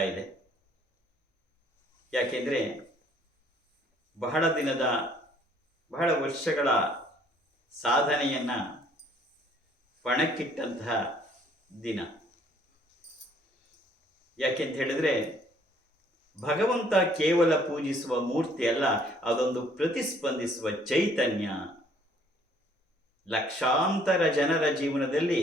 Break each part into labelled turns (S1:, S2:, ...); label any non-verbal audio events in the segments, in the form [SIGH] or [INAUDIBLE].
S1: ಸಂತೋಷವಾಗ್ತಾ ಇದೆ ಯಾಕೆಂದರೆ ಬಹಳ ದಿನದ, ಬಹಳ ವರ್ಷಗಳ ಸಾಧನೆಯನ್ನು ಪಣಕ್ಕಿಟ್ಟಂತಹ ದಿನ. ಯಾಕೆಂತ ಹೇಳಿದ್ರೆ ಭಗವಂತ ಕೇವಲ ಪೂಜಿಸುವ ಮೂರ್ತಿ ಅಲ್ಲ, ಅದೊಂದು ಪ್ರತಿಸ್ಪಂದಿಸುವ ಚೈತನ್ಯ. ಲಕ್ಷಾಂತರ ಜನರ ಜೀವನದಲ್ಲಿ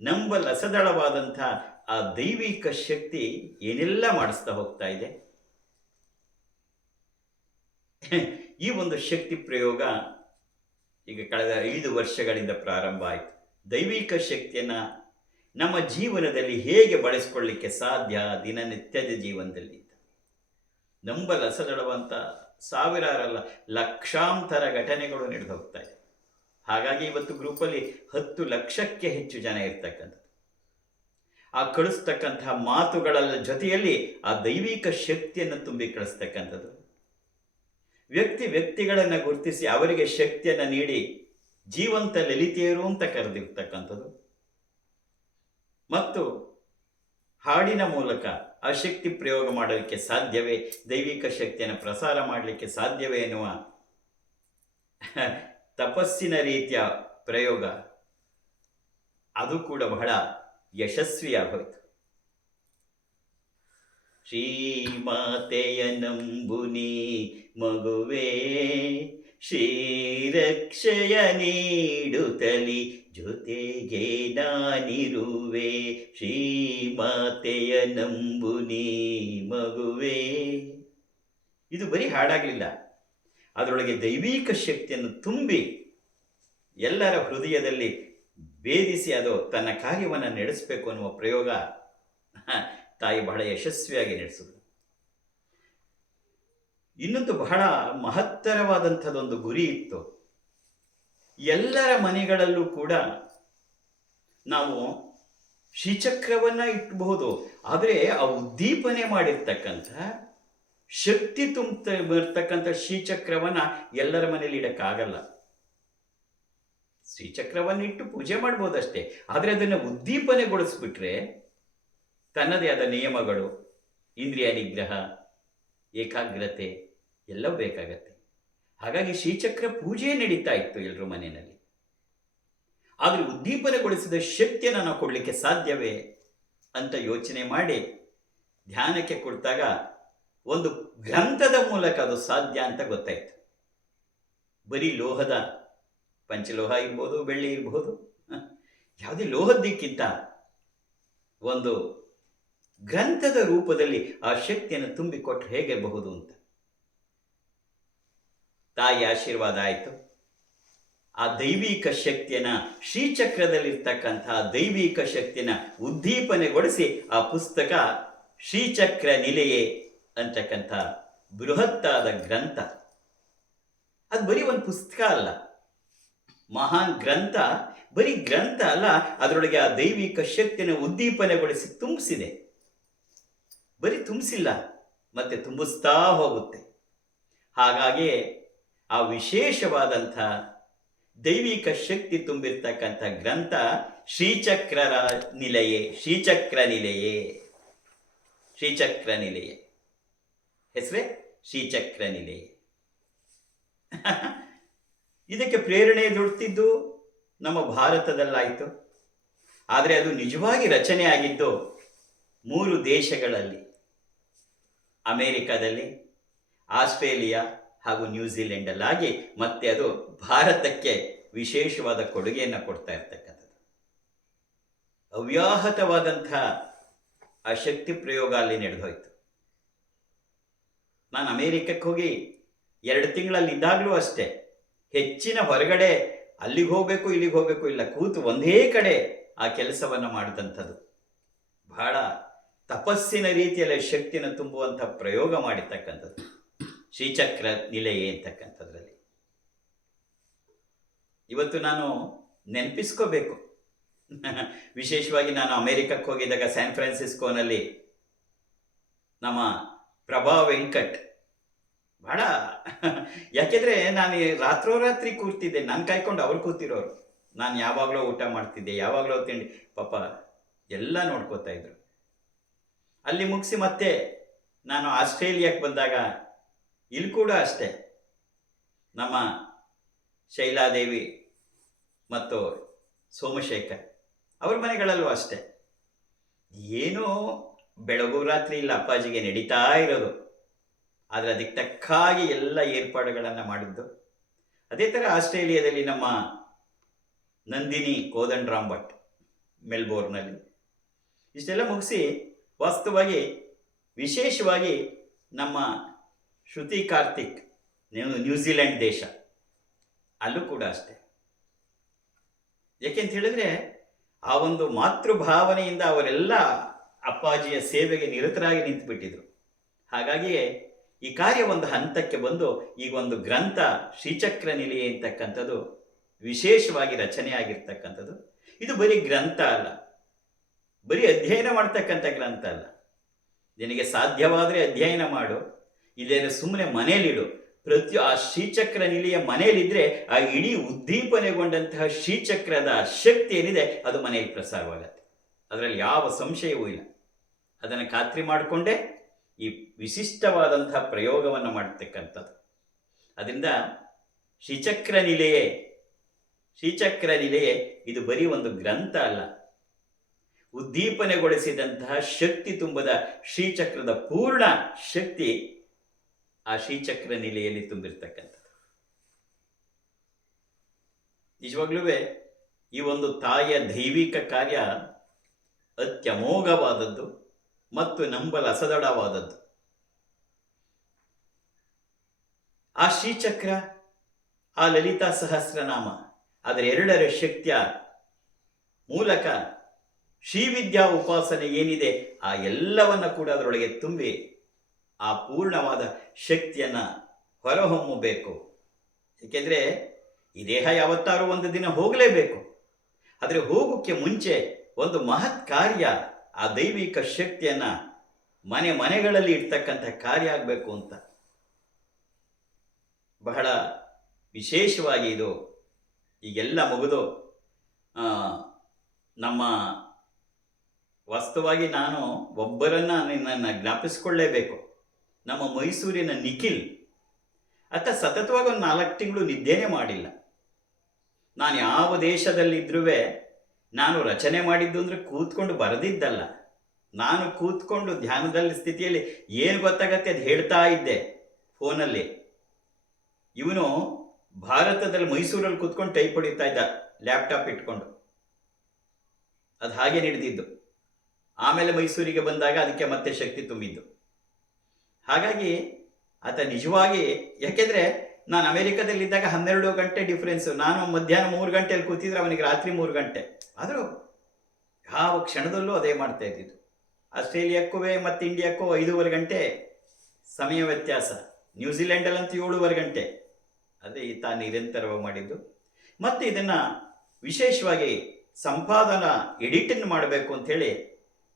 S1: ನಂಬಲಸದಳವಾದಂಥ ಆ ದೈವಿಕ ಶಕ್ತಿ ಏನೆಲ್ಲ ಮಾಡಿಸ್ತಾ ಹೋಗ್ತಾ ಇದೆ? ಈ ಒಂದು ಶಕ್ತಿ ಪ್ರಯೋಗ ಈಗ ಕಳೆದ ಐದು ವರ್ಷಗಳಿಂದ ಪ್ರಾರಂಭ ಆಯಿತು. ದೈವಿಕ ಶಕ್ತಿಯನ್ನು ನಮ್ಮ ಜೀವನದಲ್ಲಿ ಹೇಗೆ ಬಳಸ್ಕೊಳ್ಳಿಕ್ಕೆ ಸಾಧ್ಯ? ದಿನನಿತ್ಯದ ಜೀವನದಲ್ಲಿ ನಂಬಲಸದಳವಂತ ಸಾವಿರಾರಲ್ಲ, ಲಕ್ಷಾಂತರ ಘಟನೆಗಳು ನಡೆದು ಹೋಗ್ತಾ ಇದೆ. ಹಾಗಾಗಿ ಇವತ್ತು ಗ್ರೂಪಲ್ಲಿ ಹತ್ತು ಲಕ್ಷಕ್ಕೆ ಹೆಚ್ಚು ಜನ ಇರ್ತಕ್ಕಂಥದ್ದು. ಆ ಕಳಿಸ್ತಕ್ಕಂತಹ ಮಾತುಗಳಲ್ಲ ಜೊತೆಯಲ್ಲಿ ಆ ದೈವಿಕ ಶಕ್ತಿಯನ್ನು ತುಂಬಿ ಕಳಿಸ್ತಕ್ಕಂಥದ್ದು. ವ್ಯಕ್ತಿ ವ್ಯಕ್ತಿಗಳನ್ನು ಗುರುತಿಸಿ ಅವರಿಗೆ ಶಕ್ತಿಯನ್ನು ನೀಡಿ ಜೀವಂತ ಲಲಿತೆಯರು ಅಂತ ಕರೆದಿರ್ತಕ್ಕಂಥದ್ದು. ಮತ್ತು ಹಾಡಿನ ಮೂಲಕ ಆ ಶಕ್ತಿ ಪ್ರಯೋಗ ಮಾಡಲಿಕ್ಕೆ ಸಾಧ್ಯವೇ, ದೈವಿಕ ಶಕ್ತಿಯನ್ನು ಪ್ರಸಾರ ಮಾಡಲಿಕ್ಕೆ ಸಾಧ್ಯವೇ ಎನ್ನುವ ತಪಸ್ಸಿನ ರೀತಿಯ ಪ್ರಯೋಗ. ಅದು ಕೂಡ ಬಹಳ ಯಶಸ್ವಿಯಾಗೋಯ್ತು. ಶ್ರೀಮಾತೆಯ ನಂಬುನಿ ಮಗುವೇ, ಶ್ರೀರಕ್ಷೆಯ ನೀಡುತ್ತಲಿ ಜೊತೆಗೆ ನಾನಿರುವೆ. ಶ್ರೀಮಾತೆಯ ನಂಬುನಿ ಮಗುವೇ. ಇದು ಬರೀ ಹಾಡಾಗಲಿಲ್ಲ. ಅದರೊಳಗೆ ದೈವಿಕ ಶಕ್ತಿಯನ್ನು ತುಂಬಿ ಎಲ್ಲರ ಹೃದಯದಲ್ಲಿ ಭೇದಿಸಿ ಅದು ತನ್ನ ಕಾರ್ಯವನ್ನು ನಡೆಸಬೇಕು ಅನ್ನುವ ಪ್ರಯೋಗ ತಾಯಿ ಬಹಳ ಯಶಸ್ವಿಯಾಗಿ ನಡೆಸಿದ್ರು. ಇನ್ನೊಂದು ಬಹಳ ಮಹತ್ತರವಾದಂಥದ್ದೊಂದು ಗುರಿ ಇತ್ತು. ಎಲ್ಲರ ಮನೆಗಳಲ್ಲೂ ಕೂಡ ನಾವು ಶ್ರೀಚಕ್ರವನ್ನ ಇಟ್ಟಬಹುದು ಆದರೆ ಆ ಉದ್ದೀಪನೆ ಮಾಡಿರ್ತಕ್ಕಂಥ, ಶಕ್ತಿ ತುಂಬ ಬರ್ತಕ್ಕಂಥ ಶ್ರೀಚಕ್ರವನ್ನ ಎಲ್ಲರ ಮನೇಲಿ ಇಡಕ್ಕಾಗಲ್ಲ. ಶ್ರೀಚಕ್ರವನ್ನಿಟ್ಟು ಪೂಜೆ ಮಾಡ್ಬೋದಷ್ಟೇ. ಆದರೆ ಅದನ್ನು ಉದ್ದೀಪನೆಗೊಳಿಸ್ಬಿಟ್ರೆ ತನ್ನದೇ ಆದ ನಿಯಮಗಳು, ಇಂದ್ರಿಯ ನಿಗ್ರಹ, ಏಕಾಗ್ರತೆ ಎಲ್ಲವೂ ಬೇಕಾಗತ್ತೆ. ಹಾಗಾಗಿ ಶ್ರೀಚಕ್ರ ಪೂಜೆ ನಡೀತಾ ಇತ್ತು ಎಲ್ಲರ ಮನೆಯಲ್ಲಿ. ಆದರೆ ಉದ್ದೀಪನಗೊಳಿಸಿದ ಶಕ್ತಿಯನ್ನು ನಾವು ಕೊಡಲಿಕ್ಕೆ ಸಾಧ್ಯವೇ ಅಂತ ಯೋಚನೆ ಮಾಡಿ ಧ್ಯಾನಕ್ಕೆ ಕೊಡ್ತಾಗ ಒಂದು ಗ್ರಂಥದ ಮೂಲಕ ಅದು ಸಾಧ್ಯ ಅಂತ ಗೊತ್ತಾಯಿತು. ಬರೀ ಲೋಹದ ಪಂಚಲೋಹ ಇರ್ಬೋದು ಬೆಳ್ಳಿ ಇರ್ಬೋದು ಯಾವುದೇ ಲೋಹದ್ದಕ್ಕಿಂತ ಒಂದು ಗ್ರಂಥದ ರೂಪದಲ್ಲಿ ಆ ಶಕ್ತಿಯನ್ನು ತುಂಬಿಕೊಟ್ಟು ಹೇಗೆಬಹುದು ಅಂತ. ತಾಯಿ ಆಶೀರ್ವಾದ ಆಯಿತು. ಆ ದೈವಿಕ ಶಕ್ತಿಯನ್ನ ಶ್ರೀಚಕ್ರದಲ್ಲಿರ್ತಕ್ಕಂತಹ ದೈವಿಕ ಶಕ್ತಿಯನ್ನ ಉದ್ದೀಪನೆಗೊಳಿಸಿ ಆ ಪುಸ್ತಕ ಶ್ರೀಚಕ್ರ ನಿಲೆಯೇ ಅಂತಕ್ಕಂಥ ಬೃಹತ್ತಾದ ಗ್ರಂಥ. ಅದು ಬರೀ ಒಂದು ಪುಸ್ತಕ ಅಲ್ಲ. ಮಹಾನ್ ಗ್ರಂಥ, ಬರೀ ಗ್ರಂಥ ಅಲ್ಲ, ಅದರೊಳಗೆ ಆ ದೈವಿಕ ಶಕ್ತಿಯನ್ನು ಉದ್ದೀಪನೆಗೊಳಿಸಿ ತುಂಬಿಸಿದೆ. ಬರೀ ತುಂಬಿಸಿಲ್ಲ, ಮತ್ತೆ ತುಂಬಿಸ್ತಾ ಹೋಗುತ್ತೆ. ಹಾಗಾಗಿ ಆ ವಿಶೇಷವಾದಂಥ ದೈವಿಕ ಶಕ್ತಿ ತುಂಬಿರ್ತಕ್ಕಂಥ ಗ್ರಂಥ ಶ್ರೀಚಕ್ರರ ನಿಲೆಯೇ, ಶ್ರೀಚಕ್ರ ನಿಲೆಯೇ. ಶ್ರೀಚಕ್ರ ನಿಲೆಯೇ. ಹೆಸರೇ? ಶ್ರೀಚಕ್ರ ನಿಲೆಯೇ. [LAUGHS] ಇದಕ್ಕೆ ಪ್ರೇರಣೆ ದುಡ್ತಿದ್ದು ನಮ್ಮ ಭಾರತದಲ್ಲಾಯಿತು. ಆದರೆ ಅದು ನಿಜವಾಗಿ ರಚನೆ ಆಗಿದ್ದು ಮೂರು ದೇಶಗಳಲ್ಲಿ. ಅಮೇರಿಕಾದಲ್ಲಿ, ಆಸ್ಟ್ರೇಲಿಯಾ ಹಾಗೂ ನ್ಯೂಜಿಲೆಂಡಲ್ಲಾಗಿ ಮತ್ತೆ ಅದು ಭಾರತಕ್ಕೆ ವಿಶೇಷವಾದ ಕೊಡುಗೆಯನ್ನು ಕೊಡ್ತಾ ಇರ್ತಕ್ಕಂಥದ್ದು. ಅವ್ಯಾಹತವಾದಂಥ ಆ ಶಕ್ತಿ ಪ್ರಯೋಗ ಅಲ್ಲಿ ನಡೆದೋಯ್ತು. ನಾನು ಅಮೇರಿಕಕ್ಕೆ ಹೋಗಿ ಎರಡು ತಿಂಗಳಲ್ಲಿ ಇದ್ದಾಗಲೂ ಅಷ್ಟೇ. ಹೆಚ್ಚಿನ ಹೊರಗಡೆ ಅಲ್ಲಿಗೆ ಹೋಗಬೇಕು, ಇಲ್ಲಿಗೆ ಹೋಗಬೇಕು ಇಲ್ಲ, ಕೂತು ಒಂದೇ ಕಡೆ ಆ ಕೆಲಸವನ್ನು ಮಾಡಿದಂಥದ್ದು. ಬಹಳ ತಪಸ್ಸಿನ ರೀತಿಯಲ್ಲಿ ಶಕ್ತಿಯನ್ನು ತುಂಬುವಂಥ ಪ್ರಯೋಗ ಮಾಡಿರ್ತಕ್ಕಂಥದ್ದು. ಶ್ರೀಚಕ್ರ ನಿಲೆಯೇ ಅಂತಕ್ಕಂಥದ್ರಲ್ಲಿ. ಇವತ್ತು ನಾನು ನೆನಪಿಸ್ಕೋಬೇಕು. ವಿಶೇಷವಾಗಿ ನಾನು ಅಮೇರಿಕಕ್ಕೆ ಹೋಗಿದ್ದಾಗ ಸ್ಯಾನ್ ಫ್ರಾನ್ಸಿಸ್ಕೋನಲ್ಲಿ ನಮ್ಮ ಪ್ರಭಾ ವೆಂಕಟ್ ಬಹಳ ಯಾಕೆಂದ್ರೆ ನಾನು ರಾತ್ರೋರಾತ್ರಿ ಕೂರ್ತಿದ್ದೆ. ನಾನು ಕಾಯ್ಕೊಂಡು ಅವ್ರು ಕೂತಿರೋರು. ನಾನು ಯಾವಾಗಲೂ ಊಟ ಮಾಡ್ತಿದ್ದೆ, ಯಾವಾಗಲೂ ತಿಂಡಿ. ಪಾಪ ಎಲ್ಲ ನೋಡ್ಕೋತಾ ಇದ್ರು. ಅಲ್ಲಿ ಮುಗಿಸಿ ಮತ್ತೆ ನಾನು ಆಸ್ಟ್ರೇಲಿಯಾಕ್ಕೆ ಬಂದಾಗ ಇಲ್ಲಿ ಕೂಡ ಅಷ್ಟೇ. ನಮ್ಮ ಶೈಲಾದೇವಿ ಮತ್ತು ಸೋಮಶೇಖರ್ ಅವ್ರ ಮನೆಗಳಲ್ಲೂ ಅಷ್ಟೇ. ಏನೂ ಬೆಳಗು ರಾತ್ರಿ ಇಲ್ಲ ಅಪ್ಪಾಜಿಗೆ ನಡೀತಾ ಇರೋದು. ಆದರೆ ಅದಕ್ಕೆ ತಕ್ಕಾಗಿ ಎಲ್ಲ ಏರ್ಪಾಡುಗಳನ್ನು ಮಾಡಿದ್ದು. ಅದೇ ಥರ ಆಸ್ಟ್ರೇಲಿಯಾದಲ್ಲಿ ನಮ್ಮ ನಂದಿನಿ ಕೋದಂಡರಾಮ್ ಭಟ್ ಮೆಲ್ಬೋರ್ನಲ್ಲಿ ಇಷ್ಟೆಲ್ಲ ಮುಗಿಸಿ ವಾಸ್ತವವಾಗಿ ವಿಶೇಷವಾಗಿ ನಮ್ಮ ಶ್ರುತಿ ಕಾರ್ತಿಕ್, ನ್ಯೂ, ನ್ಯೂಜಿಲೆಂಡ್ ದೇಶ. ಅಲ್ಲೂ ಕೂಡ ಅಷ್ಟೇ. ಯಾಕೆಂತ ಹೇಳಿದ್ರೆ ಆ ಒಂದು ಮಾತೃಭಾವನೆಯಿಂದ ಅವರೆಲ್ಲ ಅಪ್ಪಾಜಿಯ ಸೇವೆಗೆ ನಿರತರಾಗಿ ನಿಂತುಬಿಟ್ಟಿದ್ರು. ಹಾಗಾಗಿಯೇ ಈ ಕಾರ್ಯ ಒಂದು ಹಂತಕ್ಕೆ ಬಂದು ಈಗ ಒಂದು ಗ್ರಂಥ ಶ್ರೀಚಕ್ರ ನಿಲಯ ಅಂತಕ್ಕಂಥದ್ದು ವಿಶೇಷವಾಗಿ ರಚನೆ ಆಗಿರ್ತಕ್ಕಂಥದ್ದು ಇದು ಬರೀ ಗ್ರಂಥ ಅಲ್ಲ. ಬರೀ ಅಧ್ಯಯನ ಮಾಡ್ತಕ್ಕಂಥ ಗ್ರಂಥ ಅಲ್ಲ. ನಿನಗೆ ಸಾಧ್ಯವಾದರೆ ಅಧ್ಯಯನ ಮಾಡು. ಇದೇನು ಸುಮ್ಮನೆ ಮನೇಲಿಡು. ಪ್ರತಿ ಆ ಶ್ರೀಚಕ್ರ ನಿಲಿಯ ಮನೆಯಲ್ಲಿದ್ದರೆ ಆ ಇಡೀ ಉದ್ದೀಪನೆಗೊಂಡಂತಹ ಶ್ರೀಚಕ್ರದ ಶಕ್ತಿ ಏನಿದೆ ಅದು ಮನೆಯಲ್ಲಿ ಪ್ರಸಾರವಾಗತ್ತೆ. ಅದರಲ್ಲಿ ಯಾವ ಸಂಶಯವೂ ಇಲ್ಲ. ಅದನ್ನು ಖಾತ್ರಿ ಮಾಡಿಕೊಂಡೇ ಈ ವಿಶಿಷ್ಟವಾದಂತಹ ಪ್ರಯೋಗವನ್ನು ಮಾಡ್ತಕ್ಕಂಥದ್ದು. ಅದರಿಂದ ಶ್ರೀಚಕ್ರ ನಿಲೆಯೇ ಶ್ರೀಚಕ್ರ ನಿಲೆಯೇ ಇದು ಬರೀ ಒಂದು ಗ್ರಂಥ ಅಲ್ಲ. ಉದ್ದೀಪನೆಗೊಳಿಸಿದಂತಹ ಶಕ್ತಿ ತುಂಬದ ಶ್ರೀಚಕ್ರದ ಪೂರ್ಣ ಶಕ್ತಿ ಆ ಶ್ರೀಚಕ್ರ ನಿಲೆಯಲ್ಲಿ ತುಂಬಿರ್ತಕ್ಕಂಥದ್ದು. ನಿಜವಾಗ್ಲೂ ಈ ಒಂದು ತಾಯಿಯ ದೈವಿಕ ಕಾರ್ಯ ಅತ್ಯಮೋಘವಾದದ್ದು. ಮತ್ತು ನಂಬಲ ಅಸದಡವಾದದ್ದು ಆ ಶ್ರೀಚಕ್ರ, ಆ ಲಲಿತಾ ಸಹಸ್ರನಾಮ, ಅದರ ಎರಡರ ಶಕ್ತಿಯ ಮೂಲಕ ಶ್ರೀವಿದ್ಯಾ ಉಪಾಸನೆ ಏನಿದೆ, ಆ ಎಲ್ಲವನ್ನ ಕೂಡ ಅದರೊಳಗೆ ತುಂಬಿ ಆ ಪೂರ್ಣವಾದ ಶಕ್ತಿಯನ್ನು ಹೊರಹೊಮ್ಮಬೇಕು. ಏಕೆಂದರೆ ಈ ದೇಹ ಯಾವತ್ತಾರು ಒಂದು ದಿನ ಹೋಗಲೇಬೇಕು. ಆದರೆ ಹೋಗೋಕ್ಕೆ ಮುಂಚೆ ಒಂದು ಮಹತ್ ಕಾರ್ಯ ಆ ದೈವಿಕ ಶಕ್ತಿಯನ್ನು ಮನೆ ಮನೆಗಳಲ್ಲಿ ಇಡ್ತಕ್ಕಂಥ ಕಾರ್ಯ ಆಗಬೇಕು ಅಂತ. ಬಹಳ ವಿಶೇಷವಾಗಿ ಇದು ಈಗೆಲ್ಲ ಮುಗಿದು ನಮ್ಮ ವಾಸ್ತವವಾಗಿ ನಾನು ಒಬ್ಬರನ್ನ ನಿನ್ನನ್ನು ಜ್ಞಾಪಿಸ್ಕೊಳ್ಳೇಬೇಕು. ನಮ್ಮ ಮೈಸೂರಿನ ನಿಖಿಲ್ ಆತ ಸತತವಾಗಿ ಒಂದು ನಾಲ್ಕು ತಿಂಗಳು ನಿದ್ದೆನೇ ಮಾಡಿಲ್ಲ. ನಾನು ಯಾವ ದೇಶದಲ್ಲಿದ್ರೂ ನಾನು ರಚನೆ ಮಾಡಿದ್ದು ಅಂದರೆ ಕೂತ್ಕೊಂಡು ಬರೆದಿದ್ದಲ್ಲ. ನಾನು ಕೂತ್ಕೊಂಡು ಧ್ಯಾನದಲ್ಲಿ ಸ್ಥಿತಿಯಲ್ಲಿ ಏನು ಗೊತ್ತಾಗತ್ತೆ ಅದು ಹೇಳ್ತಾ ಇದ್ದೆ ಫೋನಲ್ಲಿ. ಇವನು ಭಾರತದಲ್ಲಿ ಮೈಸೂರಲ್ಲಿ ಕೂತ್ಕೊಂಡು ಟೈಪ್ ಹೊಡಿತಾ ಇದ್ದ, ಲ್ಯಾಪ್ಟಾಪ್ ಇಟ್ಕೊಂಡು. ಅದು ಹಾಗೆ ನಡೆದಿದ್ದು. ಆಮೇಲೆ ಮೈಸೂರಿಗೆ ಬಂದಾಗ ಅದಕ್ಕೆ ಮತ್ತೆ ಶಕ್ತಿ ತುಂಬಿದ್ದು. ಹಾಗಾಗಿ ಆತ ನಿಜವಾಗಿ, ಯಾಕೆಂದರೆ ನಾನು ಅಮೆರಿಕದಲ್ಲಿದ್ದಾಗ ಹನ್ನೆರಡು ಗಂಟೆ ಡಿಫ್ರೆನ್ಸು ನಾನು ಮಧ್ಯಾಹ್ನ ಮೂರು ಗಂಟೆಯಲ್ಲಿ ಕೂತಿದ್ರೆ ಅವನಿಗೆ ರಾತ್ರಿ ಮೂರು ಗಂಟೆ. ಆದರೂ ಯಾವ ಕ್ಷಣದಲ್ಲೂ ಅದೇ ಮಾಡ್ತಾ ಇದ್ದಿದ್ದು. ಆಸ್ಟ್ರೇಲಿಯಾಕ್ಕೂ ಮತ್ತು ಇಂಡಿಯಾಕ್ಕೂ ಐದೂವರೆ ಗಂಟೆ ಸಮಯ ವ್ಯತ್ಯಾಸ. ನ್ಯೂಜಿಲೆಂಡಲ್ಲಂತೂ ಏಳುವರೆ ಗಂಟೆ. ಅದೇ ಈತ ನಿರಂತರವಾಗಿ ಮಾಡಿದ್ದು. ಮತ್ತು ಇದನ್ನು ವಿಶೇಷವಾಗಿ ಸಂಪಾದನಾ ಎಡಿಟನ್ನು ಮಾಡಬೇಕು ಅಂಥೇಳಿ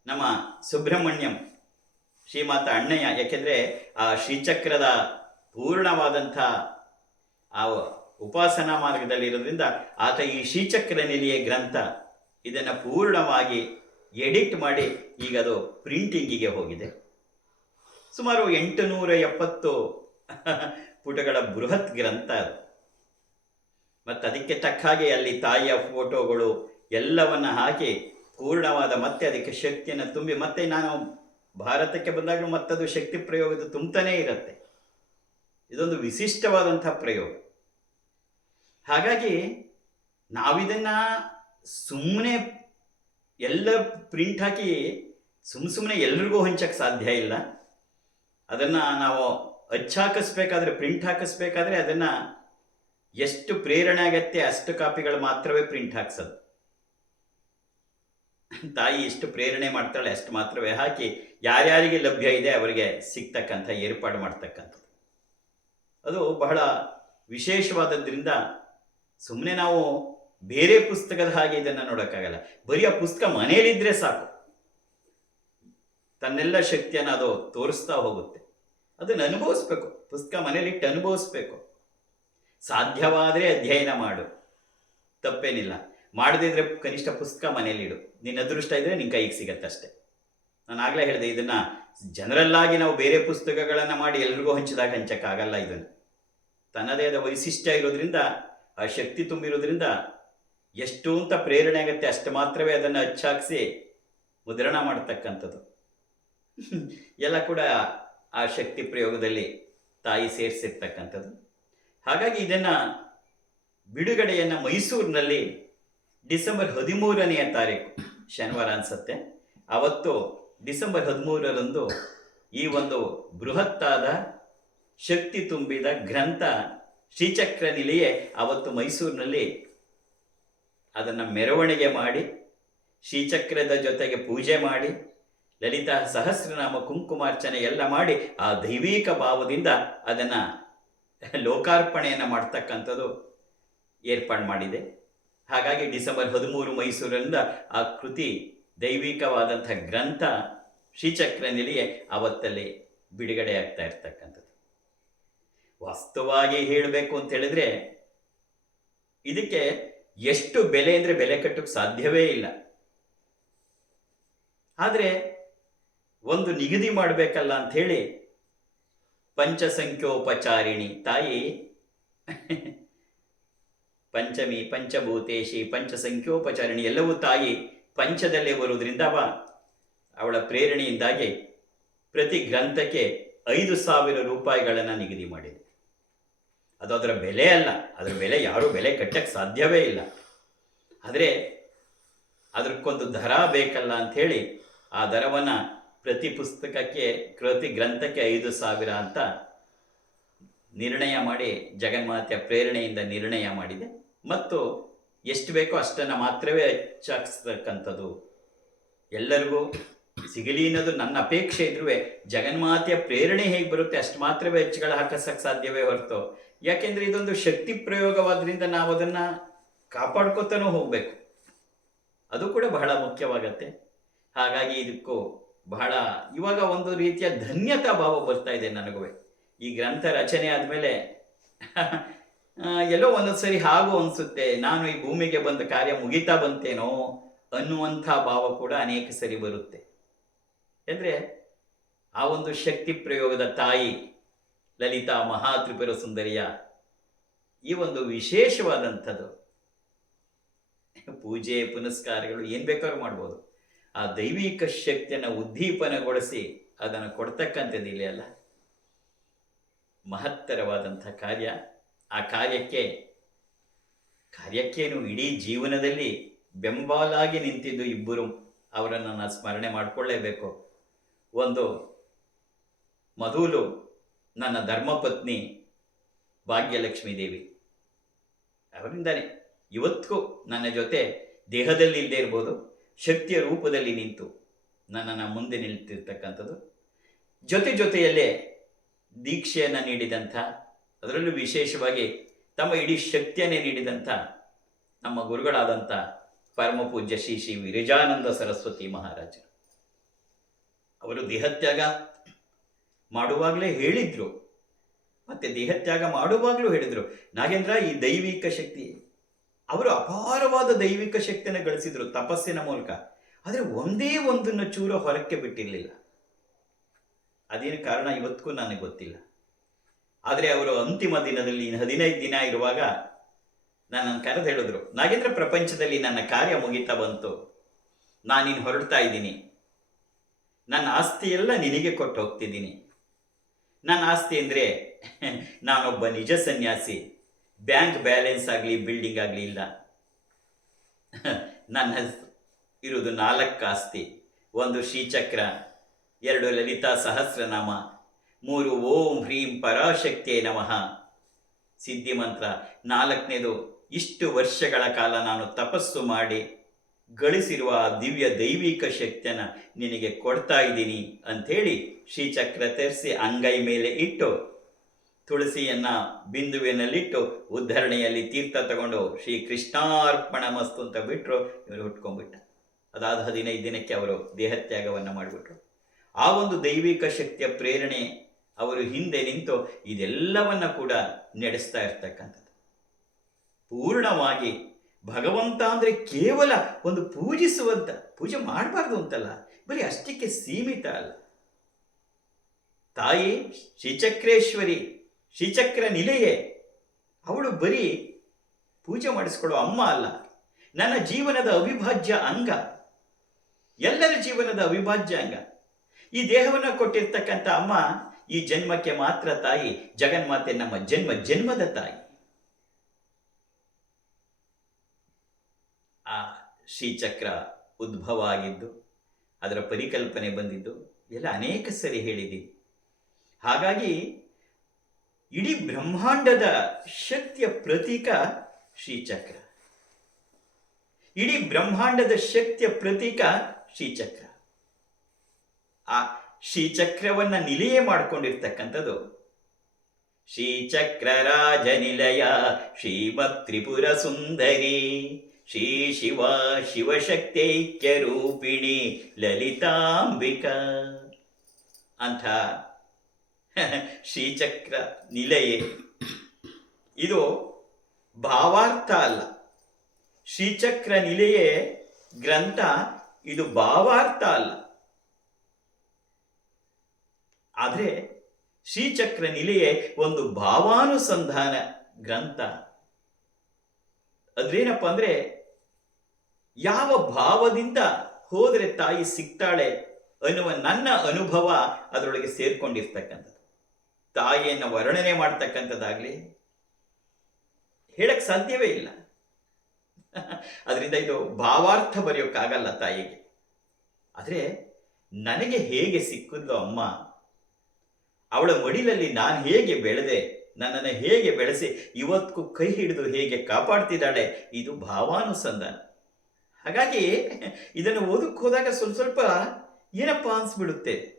S1: ನಮ್ಮ ಸುಬ್ರಹ್ಮಣ್ಯಂ ಶ್ರೀಮಾತ ಅಣ್ಣಯ್ಯ, ಯಾಕೆಂದರೆ ಆ ಶ್ರೀಚಕ್ರದ ಪೂರ್ಣವಾದಂಥ ಆ ಉಪಾಸನಾ ಮಾರ್ಗದಲ್ಲಿ ಇರೋದ್ರಿಂದ ಆತ ಈ ಶ್ರೀಚಕ್ರ ನಿಲಿಯ ಗ್ರಂಥ ಇದನ್ನು ಪೂರ್ಣವಾಗಿ ಎಡಿಟ್ ಮಾಡಿ ಈಗ ಅದು ಪ್ರಿಂಟಿಂಗಿಗೆ ಹೋಗಿದೆ. ಸುಮಾರು ಎಂಟು ನೂರ ಎಪ್ಪತ್ತು ಪುಟಗಳ ಬೃಹತ್ ಗ್ರಂಥ ಅದು. ಮತ್ತು ಅದಕ್ಕೆ ತಕ್ಕ ಹಾಗೆ ಅಲ್ಲಿ ತಾಯಿಯ ಫೋಟೋಗಳು ಎಲ್ಲವನ್ನ ಹಾಕಿ ಪೂರ್ಣವಾದ ಮತ್ತೆ ಅದಕ್ಕೆ ಶಕ್ತಿಯನ್ನು ತುಂಬಿ, ಮತ್ತೆ ನಾನು ಭಾರತಕ್ಕೆ ಬಂದಾಗಲೂ ಮತ್ತದು ಶಕ್ತಿ ಪ್ರಯೋಗದ ತುಂಬತಾನೇ ಇರುತ್ತೆ. ಇದೊಂದು ವಿಶಿಷ್ಟವಾದಂಥ ಪ್ರಯೋಗ. ಹಾಗಾಗಿ ನಾವಿದನ್ನು ಸುಮ್ಮನೆ ಎಲ್ಲ ಪ್ರಿಂಟ್ ಹಾಕಿ ಸುಮ್ಮ ಸುಮ್ಮನೆ ಎಲ್ರಿಗೂ ಹಂಚಕ್ಕೆ ಸಾಧ್ಯ ಇಲ್ಲ. ಅದನ್ನು ನಾವು ಅಚ್ಚಾಕಿಸ್ಬೇಕಾದ್ರೆ ಪ್ರಿಂಟ್ ಹಾಕಿಸ್ಬೇಕಾದ್ರೆ ಅದನ್ನು ಎಷ್ಟು ಪ್ರೇರಣೆ ಆಗತ್ತೆ ಅಷ್ಟು ಕಾಪಿಗಳು ಮಾತ್ರವೇ ಪ್ರಿಂಟ್ ಹಾಕ್ಸೋದು. ತಾಯಿ ಎಷ್ಟು ಪ್ರೇರಣೆ ಮಾಡ್ತಾಳೆ ಅಷ್ಟು ಮಾತ್ರವೇ ಹಾಕಿ ಯಾರ್ಯಾರಿಗೆ ಲಭ್ಯ ಇದೆ ಅವರಿಗೆ ಸಿಗ್ತಕ್ಕಂಥ ಏರ್ಪಾಡು ಮಾಡ್ತಕ್ಕಂಥದ್ದು. ಅದು ಬಹಳ ವಿಶೇಷವಾದದ್ದರಿಂದ ಸುಮ್ಮನೆ ನಾವು ಬೇರೆ ಪುಸ್ತಕದ ಹಾಗೆ ಇದನ್ನು ನೋಡೋಕ್ಕಾಗಲ್ಲ. ಬರೀ ಆ ಪುಸ್ತಕ ಮನೇಲಿದ್ರೆ ಸಾಕು. ತನ್ನೆಲ್ಲ ಶಕ್ತಿಯನ್ನು ಅದು ತೋರಿಸ್ತಾ ಹೋಗುತ್ತೆ. ಅದನ್ನು ಅನುಭವಿಸ್ಬೇಕು. ಪುಸ್ತಕ ಮನೇಲಿಟ್ಟು ಅನುಭವಿಸ್ಬೇಕು. ಸಾಧ್ಯವಾದರೆ ಅಧ್ಯಯನ ಮಾಡು. ತಪ್ಪೇನಿಲ್ಲ. ಮಾಡದಿದ್ರೆ ಕನಿಷ್ಠ ಪುಸ್ತಕ ಮನೇಲಿಡು ನಿನ್ನ ಅದೃಷ್ಟ ಇದ್ರೆ ನಿನ್ನ ಕೈಗೆ ಸಿಗತ್ತಷ್ಟೇ ನಾನು ಆಗಲೇ ಹೇಳಿದೆ, ಇದನ್ನ ಜನರಲ್ಲಾಗಿ ನಾವು ಬೇರೆ ಪುಸ್ತಕಗಳನ್ನು ಮಾಡಿ ಎಲ್ರಿಗೂ ಹಂಚಿದಾಗ ಹಂಚಕ್ಕಾಗಲ್ಲ ಇದನ್ನು. ತನ್ನದೇ ಆದ ವೈಶಿಷ್ಟ್ಯ ಇರೋದ್ರಿಂದ, ಆ ಶಕ್ತಿ ತುಂಬಿರೋದ್ರಿಂದ ಎಷ್ಟು ಅಂತ ಪ್ರೇರಣೆ ಆಗುತ್ತೆ, ಅಷ್ಟು ಮಾತ್ರವೇ ಅದನ್ನು ಹಚ್ಚಾಕಿಸಿ ಮುದ್ರಣ ಮಾಡ್ತಕ್ಕಂಥದ್ದು. ಎಲ್ಲ ಕೂಡ ಆ ಶಕ್ತಿ ಪ್ರಯೋಗದಲ್ಲಿ ತಾಯಿ ಸೇರಿಸಿರ್ತಕ್ಕಂಥದ್ದು. ಹಾಗಾಗಿ ಇದನ್ನು ಬಿಡುಗಡೆಯನ್ನು ಮೈಸೂರಿನಲ್ಲಿ ಡಿಸೆಂಬರ್ ಹದಿಮೂರನೆಯ ತಾರೀಕು ಶನಿವಾರ ಅನಿಸುತ್ತೆ. ಅವತ್ತು ಡಿಸೆಂಬರ್ ಹದಿಮೂರರಂದು ಈ ಒಂದು ಬೃಹತ್ತಾದ ಶಕ್ತಿ ತುಂಬಿದ ಗ್ರಂಥ ಶ್ರೀಚಕ್ರ ನಿಲೆಯೇ ಅವತ್ತು ಮೈಸೂರಿನಲ್ಲಿ ಅದನ್ನು ಮೆರವಣಿಗೆ ಮಾಡಿ, ಶ್ರೀಚಕ್ರದ ಜೊತೆಗೆ ಪೂಜೆ ಮಾಡಿ, ಲಲಿತಾ ಸಹಸ್ರನಾಮ ಕುಂಕುಮಾರ್ಚನೆ ಎಲ್ಲ ಮಾಡಿ ಆ ದೈವಿಕ ಭಾವದಿಂದ ಅದನ್ನು ಲೋಕಾರ್ಪಣೆಯನ್ನು ಮಾಡ್ತಕ್ಕಂಥದ್ದು ಏರ್ಪಾಡು ಮಾಡಿದೆ. ಹಾಗಾಗಿ ಡಿಸೆಂಬರ್ ಹದಿಮೂರು ಮೈಸೂರಿನಿಂದ ಆ ಕೃತಿ ದೈವಿಕವಾದಂಥ ಗ್ರಂಥ ಶ್ರೀಚಕ್ರ ನಿಲಿಯೇ ಅವತ್ತಲ್ಲಿ ಬಿಡುಗಡೆ ಆಗ್ತಾ ಇರ್ತಕ್ಕಂಥದ್ದು. ವಾಸ್ತವವಾಗಿ ಹೇಳಬೇಕು ಅಂತ ಹೇಳಿದ್ರೆ, ಇದಕ್ಕೆ ಎಷ್ಟು ಬೆಲೆ ಅಂದರೆ ಬೆಲೆ ಕಟ್ಟಕ್ಕೆ ಸಾಧ್ಯವೇ ಇಲ್ಲ. ಆದರೆ ಒಂದು ನಿಗದಿ ಮಾಡಬೇಕಲ್ಲ ಅಂಥೇಳಿ ಪಂಚಸಂಖ್ಯೋಪಚಾರಿಣಿ ತಾಯಿ, ಪಂಚಮಿ, ಪಂಚಭೂತೇಶಿ, ಪಂಚಸಂಖ್ಯೋಪಚಾರಿಣಿ ಎಲ್ಲವೂ ತಾಯಿ ಪಂಚದಲ್ಲೇ ಬರುವುದರಿಂದ ಅವ ಅವಳ ಪ್ರೇರಣೆಯಿಂದಾಗಿ ಪ್ರತಿ ಗ್ರಂಥಕ್ಕೆ ಐದು ಸಾವಿರ ರೂಪಾಯಿಗಳನ್ನು ನಿಗದಿ ಮಾಡಿದೆ. ಅದು ಅದರ ಬೆಲೆ ಅಲ್ಲ. ಅದರ ಬೆಲೆ ಯಾರೂ ಬೆಲೆ ಕಟ್ಟಕ್ಕೆ ಸಾಧ್ಯವೇ ಇಲ್ಲ. ಆದರೆ ಅದಕ್ಕೊಂದು ದರ ಬೇಕಲ್ಲ ಅಂಥೇಳಿ ಆ ದರವನ್ನು ಪ್ರತಿ ಪುಸ್ತಕಕ್ಕೆ ಕೃತಿ ಗ್ರಂಥಕ್ಕೆ ಐದು ಸಾವಿರ ಅಂತ ನಿರ್ಣಯ ಮಾಡಿ ಜಗನ್ಮಾತೆಯ ಪ್ರೇರಣೆಯಿಂದ ನಿರ್ಣಯ ಮಾಡಿದೆ. ಮತ್ತು ಎಷ್ಟು ಬೇಕೋ ಅಷ್ಟನ್ನು ಮಾತ್ರವೇ ಹೆಚ್ಚಾಗಿಸ್ತಕ್ಕಂಥದ್ದು ಎಲ್ಲರಿಗೂ ಸಿಗಲಿ ಅನ್ನೋದು ನನ್ನ ಅಪೇಕ್ಷೆ ಇದ್ರೂ ಜಗನ್ಮಾತೆಯ ಪ್ರೇರಣೆ ಹೇಗೆ ಬರುತ್ತೆ? ಅಷ್ಟು ಮಾತ್ರವೇ ಹೆಚ್ಚುಗಳ ಹಾಕಿಸಕ್ಕೆ ಸಾಧ್ಯವೇ ಹೊರತು. ಯಾಕೆಂದ್ರೆ ಇದೊಂದು ಶಕ್ತಿ ಪ್ರಯೋಗವಾದ್ರಿಂದ ನಾವು ಅದನ್ನು ಕಾಪಾಡ್ಕೋತಾನೂ ಹೋಗಬೇಕು. ಅದು ಕೂಡ ಬಹಳ ಮುಖ್ಯವಾಗತ್ತೆ. ಹಾಗಾಗಿ ಇದಕ್ಕೂ ಬಹಳ ಇವಾಗ ಒಂದು ರೀತಿಯ ಧನ್ಯತಾ ಭಾವ ಬರ್ತಾ ಇದೆ ನನಗೂ ಈ ಗ್ರಂಥ ರಚನೆ ಆದಮೇಲೆ [LAUGHS] ಎಲ್ಲೋ ಒಂದೊಂದು ಸರಿ ಹಾಗೂ ಅನಿಸುತ್ತೆ. ನಾನು ಈ ಭೂಮಿಗೆ ಬಂದ ಕಾರ್ಯ ಮುಗಿತಾ ಬಂತೇನೋ ಅನ್ನುವಂಥ ಭಾವ ಕೂಡ ಅನೇಕ ಸರಿ ಬರುತ್ತೆ. ಅಂದರೆ ಆ ಒಂದು ಶಕ್ತಿ ಪ್ರಯೋಗದ ತಾಯಿ ಲಲಿತಾ ಮಹಾತ್ರಿಪುರ ಸುಂದರಿಯ ಈ ಒಂದು ವಿಶೇಷವಾದಂಥದ್ದು. ಪೂಜೆ, ಪುನಸ್ಕಾರಗಳು ಏನು ಬೇಕಾದ್ರೂ ಮಾಡ್ಬೋದು. ಆ ದೈವಿಕ ಶಕ್ತಿಯನ್ನು ಉದ್ದೀಪನಗೊಳಿಸಿ ಅದನ್ನು ಕೊಡ್ತಕ್ಕಂಥದ್ದು ಇಲ್ಲೇ ಅಲ್ಲ. ಮಹತ್ತರವಾದಂಥ ಕಾರ್ಯ. ಆ ಕಾರ್ಯಕ್ಕೆ, ಕಾರ್ಯಕ್ಕೇನು ಇಡೀ ಜೀವನದಲ್ಲಿ ಬೆಂಬಲಾಗಿ ನಿಂತಿದ್ದು ಇಬ್ಬರು ಅವರನ್ನು ನಾನು ಸ್ಮರಣೆ ಮಾಡಿಕೊಳ್ಳೇಬೇಕು. ಒಂದು ಮಧುಲು ನನ್ನ ಧರ್ಮಪತ್ನಿ ಭಾಗ್ಯಲಕ್ಷ್ಮೀ ದೇವಿ. ಅವರಿಂದನೇ ಇವತ್ತಿಗೂ ನನ್ನ ಜೊತೆ ದೇಹದಲ್ಲಿ ಇಲ್ಲದೆ ಇರ್ಬೋದು, ಶಕ್ತಿಯ ರೂಪದಲ್ಲಿ ನಿಂತು ನನ್ನನ್ನು ಮುಂದೆ ನಿಲ್ತಿರ್ತಕ್ಕಂಥದ್ದು. ಜೊತೆ ಜೊತೆಯಲ್ಲೇ ದೀಕ್ಷೆಯನ್ನು ನೀಡಿದಂಥ, ಅದರಲ್ಲೂ ವಿಶೇಷವಾಗಿ ತಮ್ಮ ಇಡೀ ಶಕ್ತಿಯನ್ನೇ ನೀಡಿದಂಥ ನಮ್ಮ ಗುರುಗಳಾದಂಥ ಪರಮಪೂಜ್ಯ ಶ್ರೀ ಶ್ರೀ ವಿರಜಾನಂದ ಸರಸ್ವತಿ ಮಹಾರಾಜರು. ಅವರು ದೇಹತ್ಯಾಗ ಮಾಡುವಾಗಲೇ ಹೇಳಿದ್ರು. ಮತ್ತೆ ದೇಹತ್ಯಾಗ ಮಾಡುವಾಗಲೂ ಹೇಳಿದ್ರು. ನಾಗೇಂದ್ರ, ಈ ದೈವಿಕ ಶಕ್ತಿ, ಅವರು ಅಪಾರವಾದ ದೈವಿಕ ಶಕ್ತಿಯನ್ನು ಗಳಿಸಿದ್ರು ತಪಸ್ಸಿನ ಮೂಲಕ. ಆದರೆ ಒಂದೇ ಒಂದನ್ನು ಚೂರು ಹೊರಕ್ಕೆ ಬಿಟ್ಟಿರಲಿಲ್ಲ. ಅದೇನು ಕಾರಣ ಇವತ್ತಿಗೂ ನನಗೆ ಗೊತ್ತಿಲ್ಲ. ಆದರೆ ಅವರು ಅಂತಿಮ ದಿನದಲ್ಲಿ, ಹದಿನೈದು ದಿನ ಇರುವಾಗ ನನ್ನನ್ನು ಕರೆದು ಹೇಳಿದ್ರು, ನಾಗೇಂದ್ರ, ಪ್ರಪಂಚದಲ್ಲಿ ನನ್ನ ಕಾರ್ಯ ಮುಗಿತಾ ಬಂತು. ನಾನಿನ್ನು ಹೊರಡ್ತಾ ಇದ್ದೀನಿ. ನನ್ನ ಆಸ್ತಿ ಎಲ್ಲ ನಿನಗೆ ಕೊಟ್ಟು ಹೋಗ್ತಿದ್ದೀನಿ. ನನ್ನ ಆಸ್ತಿ ಅಂದರೆ [LAUGHS] ನಾನೊಬ್ಬ ನಿಜ ಸನ್ಯಾಸಿ. ಬ್ಯಾಂಕ್ ಬ್ಯಾಲೆನ್ಸ್ ಆಗಲಿ, ಬಿಲ್ಡಿಂಗ್ ಆಗಲಿ ಇಲ್ಲ. [LAUGHS] ನನ್ನ ಇರುವುದು ನಾಲ್ಕು ಆಸ್ತಿ. ಒಂದು ಶ್ರೀಚಕ್ರ, ಎರಡು ಲಲಿತಾ ಸಹಸ್ರನಾಮ, ಮೂರು ಓಂ ಹ್ರೀಂ ಪರಾಶಕ್ತಿಯೇ ನಮಃ. ಸಿದ್ಧಿ ಮಂತ್ರ. ನಾಲ್ಕನೇದು, ಇಷ್ಟು ವರ್ಷಗಳ ಕಾಲ ನಾನು ತಪಸ್ಸು ಮಾಡಿ ಗಳಿಸಿರುವ ದಿವ್ಯ ದೈವಿಕ ಶಕ್ತಿಯನ್ನು ನಿನಗೆ ಕೊಡ್ತಾ ಇದ್ದೀನಿ ಅಂಥೇಳಿ ಶ್ರೀಚಕ್ರ ತೆರೆಸಿ ಅಂಗೈ ಮೇಲೆ ಇಟ್ಟು ತುಳಸಿಯನ್ನ ಬಿಂದುವಿನಲ್ಲಿಟ್ಟು ಉದ್ಧರಣೆಯಲ್ಲಿ ತೀರ್ಥ ತಗೊಂಡು ಶ್ರೀ ಕೃಷ್ಣಾರ್ಪಣ ಮಸ್ತು ಅಂತ ಬಿಟ್ಟರು ಇವರು ಹುಟ್ಕೊಂಡ್ಬಿಟ್ಟ. ಅದಾದ ಹದಿನೈದು ದಿನಕ್ಕೆ ಅವರು ದೇಹತ್ಯಾಗವನ್ನು ಮಾಡಿಬಿಟ್ರು. ಆ ಒಂದು ದೈವಿಕ ಶಕ್ತಿಯ ಪ್ರೇರಣೆ ಅವರು ಹಿಂದೆ ನಿಂತು ಇದೆಲ್ಲವನ್ನ ಕೂಡ ನಡೆಸ್ತಾ ಇರ್ತಕ್ಕಂಥದ್ದು. ಪೂರ್ಣವಾಗಿ ಭಗವಂತ ಅಂದರೆ ಕೇವಲ ಒಂದು ಪೂಜಿಸುವಂತ, ಪೂಜೆ ಮಾಡಬಾರ್ದು ಅಂತಲ್ಲ, ಬರೀ ಅಷ್ಟಕ್ಕೆ ಸೀಮಿತ ಅಲ್ಲ. ತಾಯಿ, ಶ್ರೀಚಕ್ರೇಶ್ವರಿ, ಶ್ರೀಚಕ್ರ ನಿಲೆಯೇ, ಅವಳು ಬರೀ ಪೂಜೆ ಮಾಡಿಸ್ಕೊಳ್ಳೋ ಅಮ್ಮ ಅಲ್ಲ. ನನ್ನ ಜೀವನದ ಅವಿಭಾಜ್ಯ ಅಂಗ, ಎಲ್ಲರ ಜೀವನದ ಅವಿಭಾಜ್ಯ ಅಂಗ. ಈ ದೇಹವನ್ನು ಕೊಟ್ಟಿರ್ತಕ್ಕಂಥ ಅಮ್ಮ, ಈ ಜನ್ಮಕ್ಕೆ ಮಾತ್ರ ತಾಯಿ, ಜಗನ್ಮಾತೆ ನಮ್ಮ ಜನ್ಮ ಜನ್ಮದ ತಾಯಿ ಆ ಶ್ರೀಚಕ್ರ ಉದ್ಭವ ಆಗಿದ್ದು ಅದರ ಪರಿಕಲ್ಪನೆ ಬಂದಿದ್ದು, ಎಲ್ಲ ಅನೇಕ ಸರಿ ಹೇಳಿದ್ದೀವಿ ಹಾಗಾಗಿ ಇಡೀ ಬ್ರಹ್ಮಾಂಡದ ಶಕ್ತಿಯ ಪ್ರತೀಕ ಶ್ರೀಚಕ್ರ. ಇಡೀ ಬ್ರಹ್ಮಾಂಡದ ಶಕ್ತಿಯ ಪ್ರತೀಕ ಶ್ರೀಚಕ್ರ. ಆ ಶ್ರೀಚಕ್ರವನ್ನ ನಿಲಯ ಮಾಡಿಕೊಂಡಿರ್ತಕ್ಕಂಥದ್ದು ಶ್ರೀಚಕ್ರ ರಾಜನಿಲಯ, ಶ್ರೀಮತ್ ತ್ರಿಪುರ ಸುಂದರಿ. ಶ್ರೀ ಶಿವ ಶಿವಶಕ್ತೈಕ್ಯ ರೂಪಿಣಿ ಲಲಿತಾಂಬಿಕಾ. ಅಂಥ [LAUGHS] ಶ್ರೀಚಕ್ರ ನಿಲಯೇ. ಇದು ಭಾವಾರ್ಥ ಅಲ್ಲ. ಶ್ರೀಚಕ್ರ ನಿಲೆಯೇ ಗ್ರಂಥ ಇದು ಭಾವಾರ್ಥ ಅಲ್ಲ. ಆದರೆ ಶ್ರೀಚಕ್ರ ನಿಲೆಯೇ ಒಂದು ಭಾವಾನುಸಂಧಾನ ಗ್ರಂಥ. ಅದ್ರೇನಪ್ಪ ಅಂದ್ರೆ ಯಾವ ಭಾವದಿಂದ ಹೋದರೆ ತಾಯಿ ಸಿಗ್ತಾಳೆ ಅನ್ನುವ ನನ್ನ ಅನುಭವ ಅದರೊಳಗೆ ಸೇರ್ಕೊಂಡಿರ್ತಕ್ಕಂಥದ್ದು. ತಾಯಿಯನ್ನು ವರ್ಣನೆ ಮಾಡ್ತಕ್ಕಂಥದ್ದಾಗ್ಲಿ ಹೇಳಕ್ ಸಾಧ್ಯವೇ ಇಲ್ಲ. ಅದರಿಂದ ಇದು ಭಾವಾರ್ಥ ಬರೆಯೋಕ್ಕಾಗಲ್ಲ ತಾಯಿಗೆ. ಆದರೆ ನನಗೆ ಹೇಗೆ ಸಿಕ್ಕಿದ್ಲು ಅಮ್ಮ? ಅವಳ ಮಡಿಲಲ್ಲಿ ನಾನು ಹೇಗೆ ಬೆಳೆದೆ? ನನ್ನನ್ನು ಹೇಗೆ ಬೆಳೆಸಿ ಇವತ್ತು ಕೈ ಹಿಡಿದು ಹೇಗೆ ಕಾಪಾಡ್ತಿದ್ದಾಳೆ? ಇದು ಭಾವಾನುಸಂಧಾನ. ಹಾಗಾಗಿ ಇದನ್ನು ಓದಕ್ಕೆ ಹೋದಾಗ ಸ್ವಲ್ಪ ಸ್ವಲ್ಪ ಏನಪ್ಪ ಅನಿಸ್ಬಿಡುತ್ತೆ?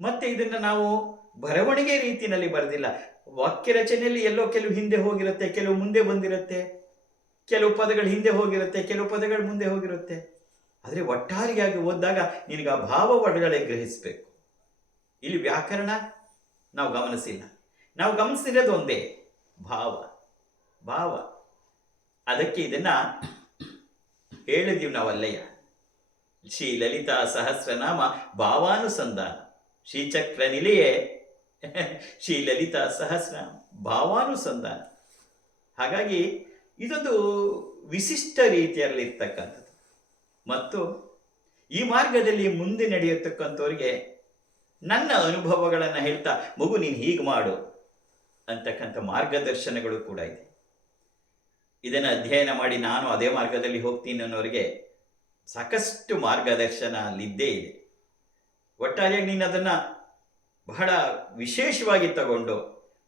S1: ಮತ್ತೆ ಇದನ್ನು ನಾವು ಬರವಣಿಗೆ ರೀತಿಯಲ್ಲಿ ಬರೆದಿಲ್ಲ. ವಾಕ್ಯ ರಚನೆಯಲ್ಲಿ ಎಲ್ಲೋ ಕೆಲವು ಹಿಂದೆ ಹೋಗಿರುತ್ತೆ, ಕೆಲವು ಮುಂದೆ ಬಂದಿರುತ್ತೆ, ಕೆಲವು ಪದಗಳು ಹಿಂದೆ ಹೋಗಿರುತ್ತೆ, ಕೆಲವು ಪದಗಳು ಮುಂದೆ ಹೋಗಿರುತ್ತೆ. ಆದರೆ ಒಟ್ಟಾರಿಯಾಗಿ ಓದಿದಾಗ ನಿನಗೆ ಆ ಭಾವ ಒಳಗಡೆ ಗ್ರಹಿಸಬೇಕು. ಇಲ್ಲಿ ವ್ಯಾಕರಣ, ನಾವು ಗಮನಿಸಿಲ್ಲ. ನಾವು ಗಮನಿಸಿರೋದು ಒಂದೇ ಭಾವ. ಭಾವ. ಅದಕ್ಕೆ ಇದನ್ನ ಹೇಳಿದೀವಿ ನಾವಲ್ಲಯ್ಯ ಶ್ರೀ ಲಲಿತಾ ಸಹಸ್ರನಾಮ ಭಾವಾನುಸಂಧಾನ. ಶ್ರೀಚಕ್ರ ನಿಲೆಯೇ. ಶ್ರೀ ಲಲಿತಾ ಸಹಸ್ರ ಭಾವಾನುಸಂಧಾನ. ಹಾಗಾಗಿ ಇದೊಂದು ವಿಶಿಷ್ಟ ರೀತಿಯಲ್ಲಿರ್ತಕ್ಕಂಥದ್ದು. ಮತ್ತು ಈ ಮಾರ್ಗದಲ್ಲಿ ಮುಂದೆ ನಡೆಯತಕ್ಕಂಥವ್ರಿಗೆ ನನ್ನ ಅನುಭವಗಳನ್ನು ಹೇಳ್ತಾ, ಮಗು ನೀನು ಹೀಗೆ ಮಾಡು ಅಂತಕ್ಕಂಥ ಮಾರ್ಗದರ್ಶನಗಳು ಕೂಡ ಇದೆ. ಇದನ್ನು ಅಧ್ಯಯನ ಮಾಡಿ ನಾನು ಅದೇ ಮಾರ್ಗದಲ್ಲಿ ಹೋಗ್ತೀನಿ ಅನ್ನೋರಿಗೆ ಸಾಕಷ್ಟು ಮಾರ್ಗದರ್ಶನ ಅಲ್ಲಿದ್ದೇ ಇದೆ. ಒಟ್ಟಾರೆಯಾಗಿ ನೀನು ಅದನ್ನು ಬಹಳ ವಿಶೇಷವಾಗಿ ತಗೊಂಡು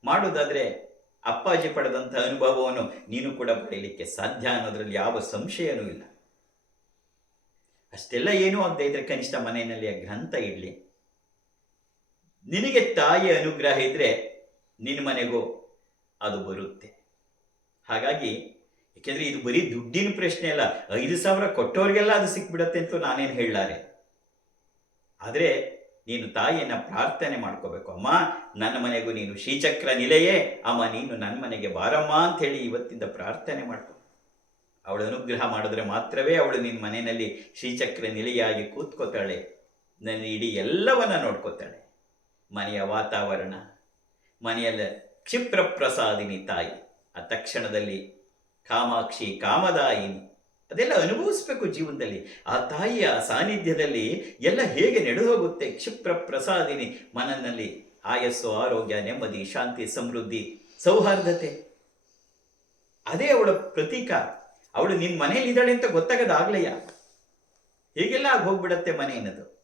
S1: ಮಾಡುವುದಾದರೆ ಅಪ್ಪಾಜಿ ಪಡೆದಂಥ ಅನುಭವವನ್ನು ನೀನು ಕೂಡ ಪಡೆಯಲಿಕ್ಕೆ ಸಾಧ್ಯ ಅನ್ನೋದ್ರಲ್ಲಿ ಯಾವ ಸಂಶಯನೂ ಇಲ್ಲ. ಅಷ್ಟೆಲ್ಲ ಏನೂ ಆಗದೆ ಇದ್ರೆ ಕನಿಷ್ಠ ಮನೆಯಲ್ಲಿ ಆ ಗ್ರಂಥ ಇಡಲಿ. ನಿನಗೆ ತಾಯಿಯ ಅನುಗ್ರಹ ಇದ್ರೆ ನಿನ್ನ ಮನೆಗೂ ಅದು ಬರುತ್ತೆ. ಹಾಗಾಗಿ ಏಕೆಂದರೆ ಇದು ಬರೀ ದುಡ್ಡಿನ ಪ್ರಶ್ನೆ ಅಲ್ಲ. ಐದು ಸಾವಿರ ಕೊಟ್ಟೋರಿಗೆಲ್ಲ ಅದು ಸಿಕ್ಬಿಡತ್ತೆ ಅಂತ ನಾನೇನು ಹೇಳಲಾರೆ? ಆದರೆ ನೀನು ತಾಯಿಯನ್ನ ಪ್ರಾರ್ಥನೆ ಮಾಡ್ಕೋಬೇಕು. ಅಮ್ಮ, ನನ್ನ ಮನೆಗೂ ನೀನು ಶ್ರೀಚಕ್ರ ನಿಲೆಯೇ. ಅಮ್ಮ, ನೀನು ನನ್ನ ಮನೆಗೆ ಬಾರಮ್ಮ ಅಂಥೇಳಿ ಇವತ್ತಿಂದ ಪ್ರಾರ್ಥನೆ ಮಾಡ್ಕೊ. ಅವಳು ಅನುಗ್ರಹ ಮಾಡಿದ್ರೆ ಮಾತ್ರವೇ ಅವಳು ನಿನ್ನ ಮನೆಯಲ್ಲಿ ಶ್ರೀಚಕ್ರ ನಿಲೆಯಾಗಿ ಕೂತ್ಕೋತಾಳೆ. ನನ್ನ ಇಡೀ ಎಲ್ಲವನ್ನ ನೋಡ್ಕೋತಾಳೆ. ಮನೆಯ ವಾತಾವರಣ, ಮನೆಯಲ್ಲ ಕ್ಷಿಪ್ರ ಪ್ರಸಾದಿನಿ ತಾಯಿ. ಆ ತಕ್ಷಣದಲ್ಲಿ ಕಾಮಾಕ್ಷಿ ಕಾಮದಾಯಿನಿ ಅದೆಲ್ಲ ಅನುಭವಿಸ್ಬೇಕು ಜೀವನದಲ್ಲಿ. ಆ ತಾಯಿಯ ಸಾನ್ನಿಧ್ಯದಲ್ಲಿ ಎಲ್ಲ ಹೇಗೆ ನಡೆದು ಹೋಗುತ್ತೆ ಕ್ಷಿಪ್ರ ಪ್ರಸಾದಿನಿ, ಮನನಲ್ಲಿ ಆಯಸ್ಸು, ಆರೋಗ್ಯ, ನೆಮ್ಮದಿ, ಶಾಂತಿ, ಸಮೃದ್ಧಿ, ಸೌಹಾರ್ದತೆ. ಅದೇ ಅವಳ ಪ್ರತೀಕ. ಅವಳು ನಿನ್ನ ಮನೆಯಲ್ಲಿ ಇದ್ದಾಳೆ ಅಂತ ಗೊತ್ತಾಗದಾಗ್ಲಯ್ಯ ಹೀಗೆಲ್ಲ ಆಗಿ ಹೋಗ್ಬಿಡತ್ತೆ ಮನೆ ಅನ್ನೋದು.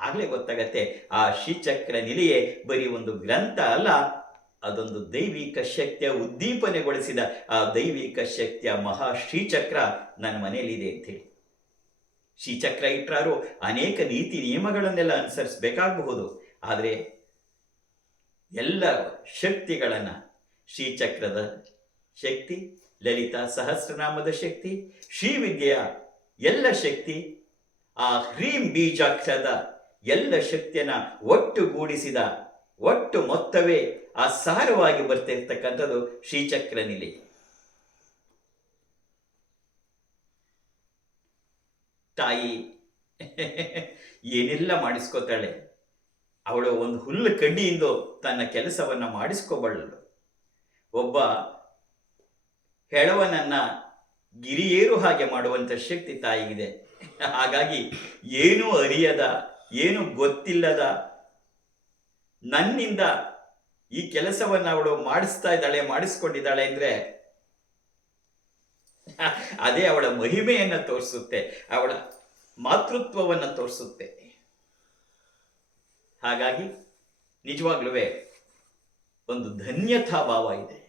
S1: ಆಗ್ಲೇ ಗೊತ್ತಾಗತ್ತೆ. ಆ ಶ್ರೀಚಕ್ರ ನಿಲೆಯೇ ಬರೀ ಒಂದು ಗ್ರಂಥ ಅಲ್ಲ. ಅದೊಂದು ದೈವಿಕ ಶಕ್ತಿಯ ಉದ್ದೀಪನೆಗೊಳಿಸಿದ ಆ ದೈವಿಕ ಶಕ್ತಿಯ ಮಹಾ ಶ್ರೀಚಕ್ರ ನನ್ನ ಮನೆಯಲ್ಲಿದೆ ಅಂತೇಳಿ ಶ್ರೀಚಕ್ರ ಇಟ್ಟರಾರು ಅನೇಕ ನೀತಿ ನಿಯಮಗಳನ್ನೆಲ್ಲ ಅನುಸರಿಸಬೇಕಾಗಬಹುದು. ಆದರೆ ಎಲ್ಲ ಶಕ್ತಿಗಳನ್ನು ಶ್ರೀಚಕ್ರದ ಶಕ್ತಿ, ಲಲಿತಾ ಸಹಸ್ರನಾಮದ ಶಕ್ತಿ, ಶ್ರೀವಿದ್ಯೆಯ ಎಲ್ಲ ಶಕ್ತಿ, ಆ ಹ್ರೀಂ ಬೀಜಾಕ್ಷರದ ಎಲ್ಲ ಶಕ್ತಿಯನ್ನು ಒಟ್ಟುಗೂಡಿಸಿದ, ಒಟ್ಟು ಮೊತ್ತವೇ ಆ ಸಾರವಾಗಿ ಬರ್ತಿರ್ತಕ್ಕಂಥದ್ದು ಶ್ರೀಚಕ್ರ ನಿಲೆ ತಾಯಿ ಏನೆಲ್ಲ ಮಾಡಿಸ್ಕೋತಾಳೆ? ಅವಳು ಒಂದು ಹುಲ್ಲು ಕಡ್ಡಿಯಿಂದ ತನ್ನ ಕೆಲಸವನ್ನ ಮಾಡಿಸ್ಕೋಬಳ್ಳಳು ಒಬ್ಬ ಹೆಳವನನ್ನ ಗಿರಿಯೇರು ಹಾಗೆ ಮಾಡುವಂಥ ಶಕ್ತಿ ತಾಯಿಗಿದೆ. ಹಾಗಾಗಿ ಏನೂ ಅರಿಯದ, ಏನು ಗೊತ್ತಿಲ್ಲದ ನನ್ನಿಂದ ಈ ಕೆಲಸವನ್ನು ಅವಳು ಮಾಡಿಸ್ತಾ ಇದ್ದಾಳೆ, ಮಾಡಿಸ್ಕೊಂಡಿದ್ದಾಳೆ ಅಂದ್ರೆ [LAUGHS] ಅದೇ ಅವಳ ಮಹಿಮೆಯನ್ನು ತೋರಿಸುತ್ತೆ, ಅವಳ ಮಾತೃತ್ವವನ್ನು ತೋರಿಸುತ್ತೆ. ಹಾಗಾಗಿ ನಿಜವಾಗ್ಲೂ ಒಂದು ಧನ್ಯತಾ ಭಾವ ಇದೆ.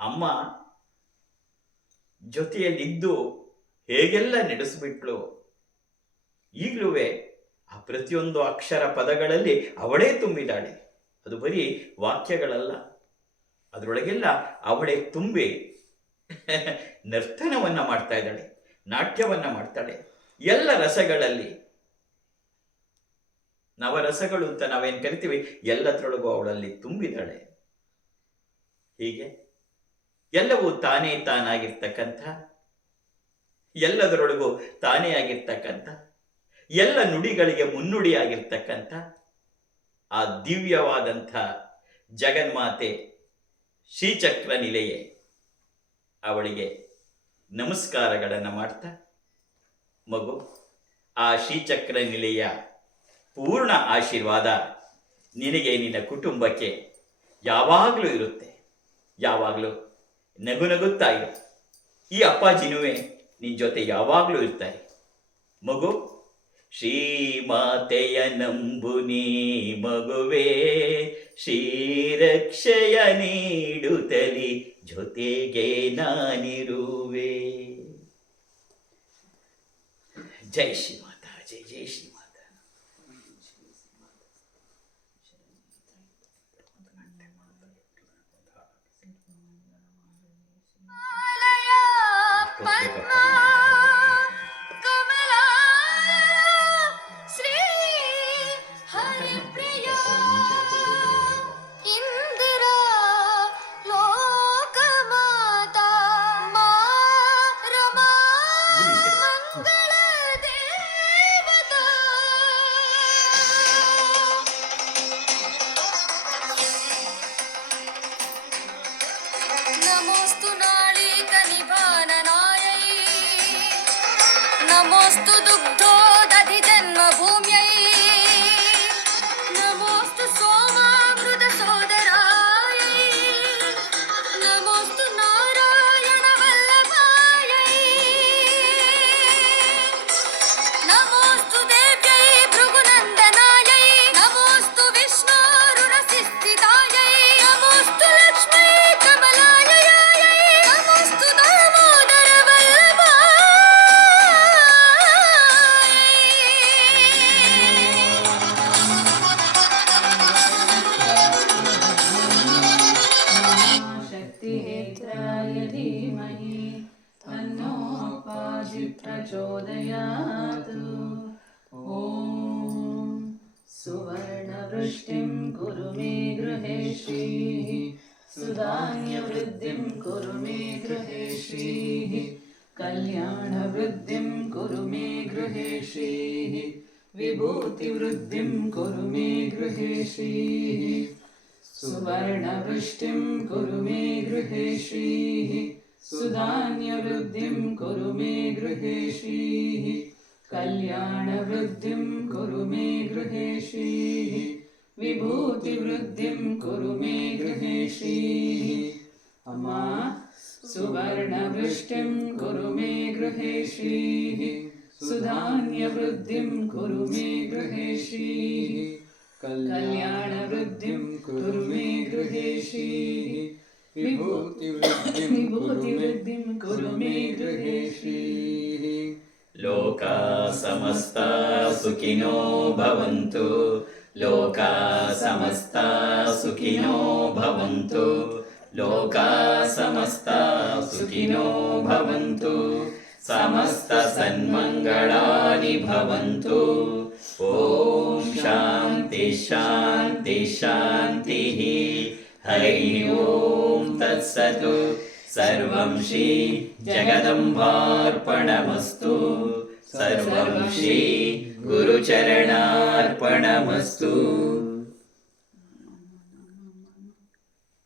S1: ಅಮ್ಮ ಜೊತೆಯಲ್ಲಿದ್ದು ಹೇಗೆಲ್ಲ ನಡೆಸಿಬಿಟ್ಲು ಈಗಲೂ ಆ ಪ್ರತಿಯೊಂದು ಅಕ್ಷರ ಪದಗಳಲ್ಲಿ ಅವಳೇ ತುಂಬಿದಾಳೆ ಅದು ಬರೀ ವಾಕ್ಯಗಳಲ್ಲ. ಅದರೊಳಗೆಲ್ಲ ಅವಳೇ ತುಂಬಿ ನರ್ತನವನ್ನು ಮಾಡ್ತಾ ಇದ್ದಾಳೆ, ನಾಟ್ಯವನ್ನು ಮಾಡ್ತಾಳೆ. ಎಲ್ಲ ರಸಗಳಲ್ಲಿ ನವರಸಗಳು ಅಂತ ನಾವೇನು ಕರಿತೀವಿ, ಎಲ್ಲದರೊಳಗೂ ಅವಳಲ್ಲಿ ತುಂಬಿದಾಳೆ ಹೀಗೆ ಎಲ್ಲವೂ ತಾನೇ ತಾನಾಗಿರ್ತಕ್ಕಂಥ, ಎಲ್ಲದರೊಳಗೂ ತಾನೇ ಆಗಿರ್ತಕ್ಕಂಥ, ಎಲ್ಲ ನುಡಿಗಳಿಗೆ ಮುನ್ನುಡಿಯಾಗಿರ್ತಕ್ಕಂಥ ಆ ದಿವ್ಯವಾದಂಥ ಜಗನ್ಮಾತೆ ಶ್ರೀಚಕ್ರ ನಿಲೆಯೇ ಅವಳಿಗೆ ನಮಸ್ಕಾರಗಳನ್ನು ಮಾಡ್ತಾ, ಮಗು, ಆ ಶ್ರೀಚಕ್ರ ನಿಲೆಯ ಪೂರ್ಣ ಆಶೀರ್ವಾದ ನಿನಗೆ ನಿನ್ನ ಕುಟುಂಬಕ್ಕೆ ಯಾವಾಗಲೂ ಇರುತ್ತೆ. ಯಾವಾಗಲೂ ನಗು ನಗುತ್ತಾ ಇರು. ಈ ಅಪ್ಪಾಜಿನೂ ನಿನ್ನ ಜೊತೆ ಯಾವಾಗಲೂ ಇರ್ತಾರೆ. ಮಗು ಶ್ರೀಮಾತೆಯ ನಂಬು ನೀ ಮಗುವೆ ಶ್ರೀರಕ್ಷೆಯ ನೀಡುತ್ತಲಿ ಜೊತೆಗೆ ನಾನಿರುವೆ. ಜೈ ಶ್ರೀ
S2: विभूतिवृद्धिं कुरु मे गृहेशीः सुवर्णवृष्टिं कुरु मे गृहेशीः सुधान्यवृद्धिं कुरु मे गृहेशीः कल्याणवृद्धिं कुरु मे गृहेशीः विभूतिवृद्धिं कुरु मे गृहेशीः अमा सुवर्णवृष्टिं कुरु मे गृहेशीः सुधान्यवृद्धिं कुरु मे गृहे कल्याणवृद्धिं कुरु मे गृहे श्रीः विभूतिवृद्धिं कुरु मे गृहे श्रीः
S1: लोका समस्ता सुखिनो भवन्तु। लोका समस्ता सुखिनो भवन्तु। लोका समस्ता सुखिनो भवन्तु समस्तसन्मङ्गलानि भवन्तु। ॐ शान्ति शान्ति शान्तिः। हरिः ॐ तत्सतु। सर्वं श्री जगदम्बार्पणमस्तु। सर्वं श्री गुरुचरणार्पणमस्तु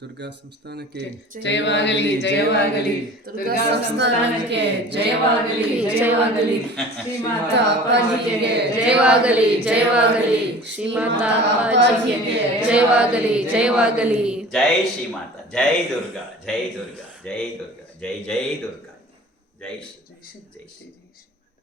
S3: ದುರ್ಗಾ ಸಂಸ್ಥಾನಕ್ಕೆ.
S2: ಜಯವಾಗಲಿ ಜಯವಾಗಲಿ ದುರ್ಗಾ ಸಂಸ್ಥಾನಕ್ಕೆ ಜಯವಾಗಲಿ ಜಯವಾಗಲಿ ಶ್ರೀಮಾತಾ ಅಪ್ಪಾಜಿಗೆ
S4: ಜಯವಾಗಲಿ ಜಯವಾಗಲಿ ಶ್ರೀಮಾತಾ ಅಪ್ಪಾಜಿಗೆ ಜಯವಾಗಲಿ ಜಯವಾಗಲಿ
S1: ಜೈ ಶ್ರೀ ಮಾತಾ ಜೈ ದುರ್ಗಾ ಜೈ ದುರ್ಗಾ ಜೈ ದುರ್ಗಾ ಜೈ ಜೈ ದುರ್ಗಾ. ಜೈ ಶ್ರೀ ಜೈ ಶ್ರೀ